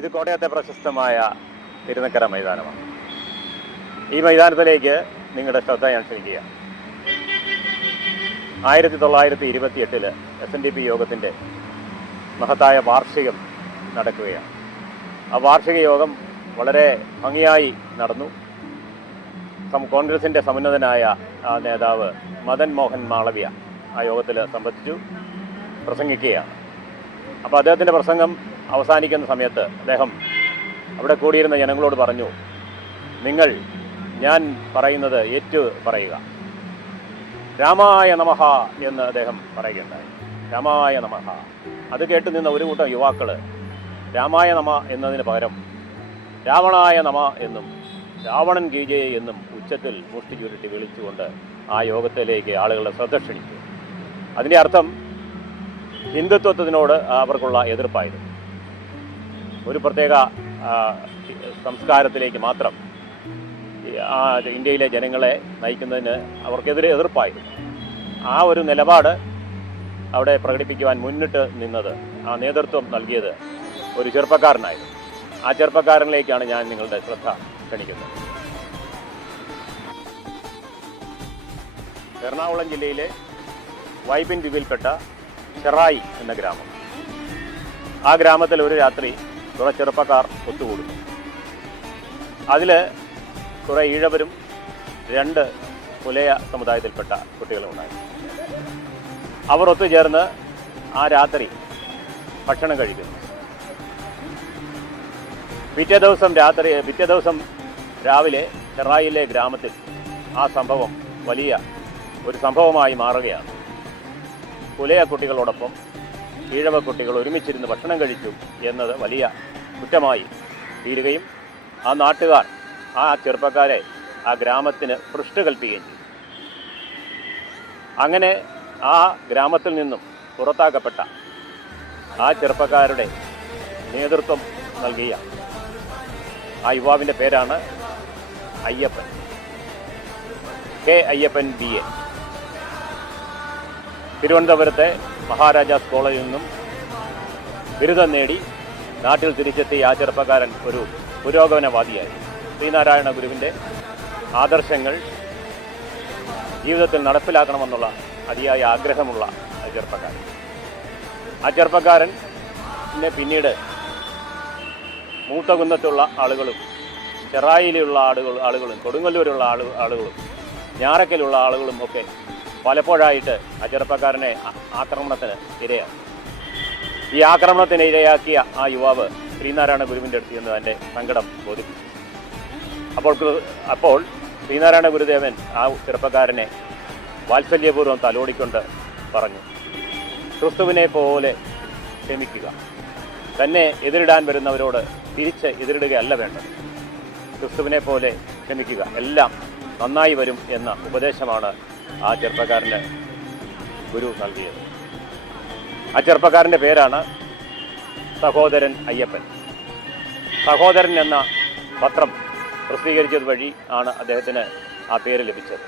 ഇത് കോട്ടയത്തെ പ്രശസ്തമായ തിരുനക്കര മൈതാനമാണ്. ഈ മൈതാനത്തിലേക്ക് നിങ്ങളുടെ ശ്രദ്ധ ഞാൻ ക്ഷണിക്കുക. 1928 SNDP യോഗത്തിൻ്റെ മഹത്തായ വാർഷികം നടക്കുകയാണ്. ആ വാർഷിക യോഗം വളരെ ഭംഗിയായി നടന്നു. കോൺഗ്രസിൻ്റെ സമുന്നതനായ നേതാവ് മദൻ മോഹൻ മാളവ്യ ആ യോഗത്തിൽ സംബന്ധിച്ചു പ്രസംഗിക്കുകയാണ്. അപ്പോൾ അദ്ദേഹത്തിൻ്റെ പ്രസംഗം അവസാനിക്കുന്ന സമയത്ത് അദ്ദേഹം അവിടെ കൂടിയിരുന്ന ജനങ്ങളോട് പറഞ്ഞു, നിങ്ങൾ ഞാൻ പറയുന്നത് ഏറ്റു പറയുക. രാമായ നമഃ എന്ന് അദ്ദേഹം പറയുകയുണ്ടായി. രാമായ നമഃ. അത് കേട്ട് നിന്ന ഒരു കൂട്ടം യുവാക്കൾ രാമായ നമ എന്നതിന് പകരം രാവണായ നമ എന്നും രാവണൻ കീജയെ എന്നും ഉച്ചത്തിൽ മുഷ്ടി ചുരുട്ടി വിളിച്ചുകൊണ്ട് ആ യോഗത്തിലേക്ക് ആളുകളുടെ ശ്രദ്ധ ക്ഷണിച്ചു. അതിൻ്റെ അർത്ഥം ഹിന്ദുത്വത്തിനോട് അവർക്കുള്ള എതിർപ്പായിരുന്നു. ഒരു പ്രത്യേക സംസ്കാരത്തിലേക്ക് മാത്രം ഇന്ത്യയിലെ ജനങ്ങളെ നയിക്കുന്നതിന് അവർക്കെതിരെ എതിർപ്പായിരുന്നു. ആ ഒരു നിലപാട് അവിടെ പ്രകടിപ്പിക്കുവാൻ മുന്നിട്ട് നിന്നത്, ആ നേതൃത്വം നൽകിയത് ഒരു ചെറുപ്പക്കാരനായിരുന്നു. ആ ചെറുപ്പക്കാരനിലേക്കാണ് ഞാൻ നിങ്ങളുടെ ശ്രദ്ധ ക്ഷണിക്കുന്നത്. എറണാകുളം ജില്ലയിലെ വൈപ്പിൻ ദ്വീപിൽപ്പെട്ട ചെറായി എന്ന ഗ്രാമം. ആ ഗ്രാമത്തിൽ ഒരു രാത്രി കുറേ ചെറുപ്പക്കാർ ഒത്തുകൂടുന്നു. അതിൽ കുറേ ഈഴവരും 2 പുലയ സമുദായത്തിൽപ്പെട്ട കുട്ടികളുണ്ടായി. അവർ ഒത്തുചേർന്ന് ആ രാത്രി ഭക്ഷണം കഴിക്കുന്നു. പിറ്റേ ദിവസം രാവിലെ ചെറായിലെ ഗ്രാമത്തിൽ ആ സംഭവം വലിയ ഒരു സംഭവമായി മാറുകയാണ്. പുലയ കുട്ടികളോടൊപ്പം ഈഴവ കുട്ടികൾ ഒരുമിച്ചിരുന്ന് ഭക്ഷണം കഴിച്ചു എന്നത് വലിയ കുറ്റമായി തീരുകയും ആ നാട്ടുകാർ ആ ചെറുപ്പക്കാരെ ആ ഗ്രാമത്തിന് ഭ്രഷ്ട് കൽപ്പിക്കുകയും ചെയ്തു. അങ്ങനെ ആ ഗ്രാമത്തിൽ നിന്നും പുറത്താക്കപ്പെട്ട ആ ചെറുപ്പക്കാരുടെ നേതൃത്വം നൽകിയ ആ യുവാവിൻ്റെ പേരാണ് അയ്യപ്പൻ, കെ അയ്യപ്പൻ BA. തിരുവനന്തപുരത്തെ മഹാരാജാസ് കോളേജിൽ നിന്നും ബിരുദം നേടി നാട്ടിൽ തിരിച്ചെത്തിയ ആ ചെറുപ്പക്കാരൻ ഒരു പുരോഗമനവാദിയായി. ശ്രീനാരായണ ഗുരുവിൻ്റെ ആദർശങ്ങൾ ജീവിതത്തിൽ നടപ്പിലാക്കണമെന്നുള്ള അതിയായ ആഗ്രഹമുള്ള ചെറുപ്പക്കാരൻ. ആ ചെറുപ്പക്കാരനെ പിന്നീട് മൂത്തകുന്നത്തുള്ള ആളുകളും ചെറായിലുള്ള ആളുകളും കൊടുങ്ങല്ലൂരുള്ള ആളുകളും ഞാറക്കലുള്ള ആളുകളും ഒക്കെ പലപ്പോഴായിട്ട് ആ ചെറുപ്പക്കാരനെ ആക്രമണത്തിന് ഇരയായി. ഈ ആക്രമണത്തിന് ഇരയാക്കിയ ആ യുവാവ് ശ്രീനാരായണ ഗുരുവിൻ്റെ അടുത്ത് നിന്ന് തൻ്റെ സങ്കടം ബോധിപ്പിച്ചു. അപ്പോൾ ശ്രീനാരായണ ഗുരുദേവൻ ആ ചെറുപ്പക്കാരനെ വാത്സല്യപൂർവ്വം തലോടിക്കൊണ്ട് പറഞ്ഞു, ക്രിസ്തുവിനെ പോലെ ക്ഷമിക്കുക. തന്നെ എതിരിടാൻ വരുന്നവരോട് തിരിച്ച് എതിരിടുകയല്ല വേണ്ടത്. ക്രിസ്തുവിനെ പോലെ ക്ഷമിക്കുക, എല്ലാം നന്നായി വരും എന്ന ഉപദേശമാണ് ആ ചെറുപ്പക്കാരന് ഗുരു നൽകിയത്. ആ ചെറുപ്പക്കാരൻ്റെ പേരാണ് സഹോദരൻ അയ്യപ്പൻ. സഹോദരൻ എന്ന പത്രം പ്രസിദ്ധീകരിച്ചത് വഴി ആണ് അദ്ദേഹത്തിന് ആ പേര് ലഭിച്ചത്.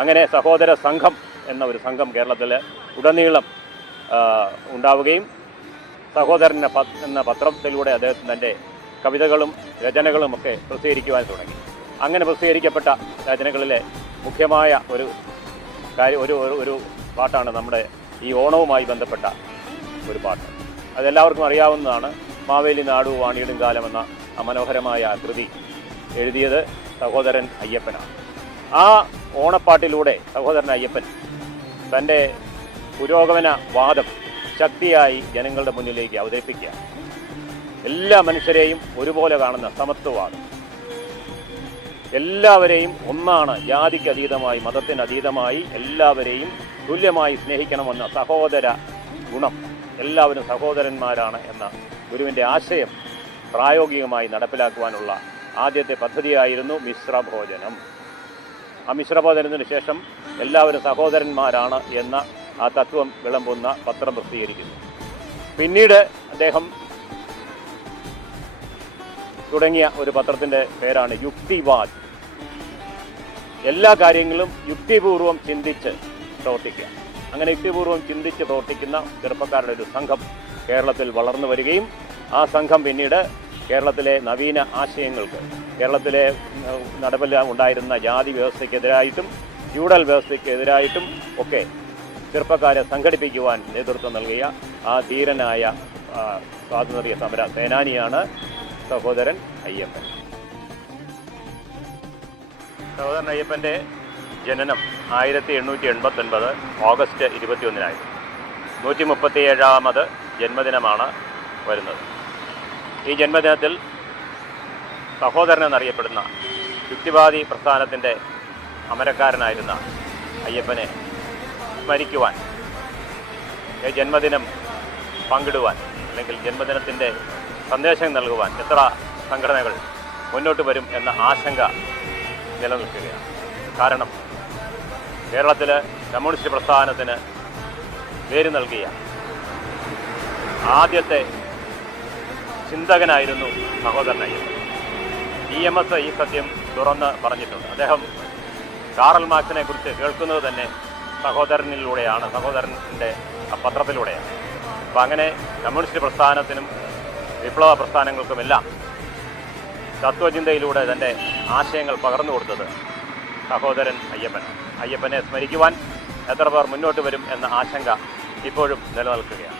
അങ്ങനെ സഹോദര സംഘം എന്ന ഒരു സംഘം കേരളത്തിൽ ഉടനീളം ഉണ്ടാവുകയും സഹോദരൻ എന്ന പത്രത്തിലൂടെ അദ്ദേഹത്തിന് തൻ്റെ കവിതകളും രചനകളും ഒക്കെ പ്രസിദ്ധീകരിക്കുവാൻ തുടങ്ങി. അങ്ങനെ പ്രസിദ്ധീകരിക്കപ്പെട്ട രചനകളിലെ മുഖ്യമായ ഒരു പാട്ടാണ് നമ്മുടെ ഈ ഓണവുമായി ബന്ധപ്പെട്ട ഒരു പാട്ട്. അതെല്ലാവർക്കും അറിയാവുന്നതാണ്. മാവേലി നാടു വാണിയിടും കാലം എന്ന മനോഹരമായ കൃതി എഴുതിയത് സഹോദരൻ അയ്യപ്പനാണ്. ആ ഓണപ്പാട്ടിലൂടെ സഹോദരൻ അയ്യപ്പൻ തൻ്റെ പുരോഗമന വാദം ശക്തിയായി ജനങ്ങളുടെ മുന്നിലേക്ക് അവതരിപ്പിക്കുക. എല്ലാ മനുഷ്യരെയും ഒരുപോലെ കാണുന്ന സമത്വവാദം, എല്ലാവരെയും ഒന്നാണ്, ജാതിക്ക് അതീതമായി മതത്തിന് അതീതമായി എല്ലാവരെയും തുല്യമായി സ്നേഹിക്കണമെന്ന സഹോദര ഗുണം, എല്ലാവരും സഹോദരന്മാരാണ് എന്ന ഗുരുവിൻ്റെ ആശയം പ്രായോഗികമായി നടപ്പിലാക്കുവാനുള്ള ആദ്യത്തെ പദ്ധതിയായിരുന്നു മിശ്രഭോജനം. ആ മിശ്രഭോജനത്തിന് ശേഷം എല്ലാവരും സഹോദരന്മാരാണ് എന്ന ആ തത്വം വിളമ്പുന്ന പത്രം പ്രസിദ്ധീകരിക്കുന്നു. പിന്നീട് അദ്ദേഹം തുടങ്ങിയ ഒരു പത്രത്തിൻ്റെ പേരാണ് യുക്തിവാദ്. എല്ലാ കാര്യങ്ങളും യുക്തിപൂർവം ചിന്തിച്ച് പ്രവർത്തിക്കുക. അങ്ങനെ യുക്തിപൂർവം ചിന്തിച്ച് പ്രവർത്തിക്കുന്ന ചെറുപ്പക്കാരുടെ ഒരു സംഘം കേരളത്തിൽ വളർന്നു വരികയും ആ സംഘം പിന്നീട് കേരളത്തിലെ നവീന ആശയങ്ങൾക്ക്, കേരളത്തിലെ നടപ്പിൽ ഉണ്ടായിരുന്ന ജാതി വ്യവസ്ഥയ്ക്കെതിരായിട്ടും ഫ്യൂഡൽ വ്യവസ്ഥയ്ക്കെതിരായിട്ടും ഒക്കെ ചെറുപ്പക്കാരെ സംഘടിപ്പിക്കുവാൻ നേതൃത്വം നൽകിയ ആ ധീരനായ സ്വാതന്ത്ര്യ സമര സേനാനിയാണ് സഹോദരൻ അയ്യപ്പൻ. സഹോദരൻ അയ്യപ്പൻ്റെ ജനനം 1889 ഓഗസ്റ്റ് 21 137ാമത് ജന്മദിനമാണ് വരുന്നത്. ഈ ജന്മദിനത്തിൽ സഹോദരൻ എന്നറിയപ്പെടുന്ന യുക്തിവാദി പ്രസ്ഥാനത്തിൻ്റെ അമരക്കാരനായിരുന്ന അയ്യപ്പനെ സ്മരിക്കുവാൻ, ജന്മദിനം പങ്കിടുവാൻ, അല്ലെങ്കിൽ ജന്മദിനത്തിൻ്റെ സന്ദേശം നൽകുവാൻ എത്ര സംഘടനകൾ മുന്നോട്ട് വരും എന്ന ആശങ്ക നിലനിൽക്കുകയാണ്. കാരണം കേരളത്തിൽ കമ്മ്യൂണിസ്റ്റ് പ്രസ്ഥാനത്തിന് പേര് നൽകിയ ആദ്യത്തെ ചിന്തകനായിരുന്നു സഹോദരൻ അയ്യപ്പൻ. EMS ഈ സത്യം തുറന്ന് പറഞ്ഞിട്ടുണ്ട്. അദ്ദേഹം കാറൽ മാർക്സിനെ കുറിച്ച് കേൾക്കുന്നത് തന്നെ സഹോദരനിലൂടെയാണ്, സഹോദരൻ്റെ പത്രത്തിലൂടെയാണ്. അപ്പം അങ്ങനെ കമ്മ്യൂണിസ്റ്റ് പ്രസ്ഥാനത്തിനും വിപ്ലവ പ്രസ്ഥാനങ്ങൾക്കുമെല്ലാം തത്വചിന്തയിലൂടെ തൻ്റെ ആശയങ്ങൾ പകർന്നു കൊടുത്തത് സഹോദരൻ അയ്യപ്പൻ. അയ്യപ്പനെ സ്മരിക്കുവാൻ എത്ര പേർ മുന്നോട്ട് വരും എന്ന ആശങ്ക ഇപ്പോഴും നിലനിൽക്കുകയാണ്.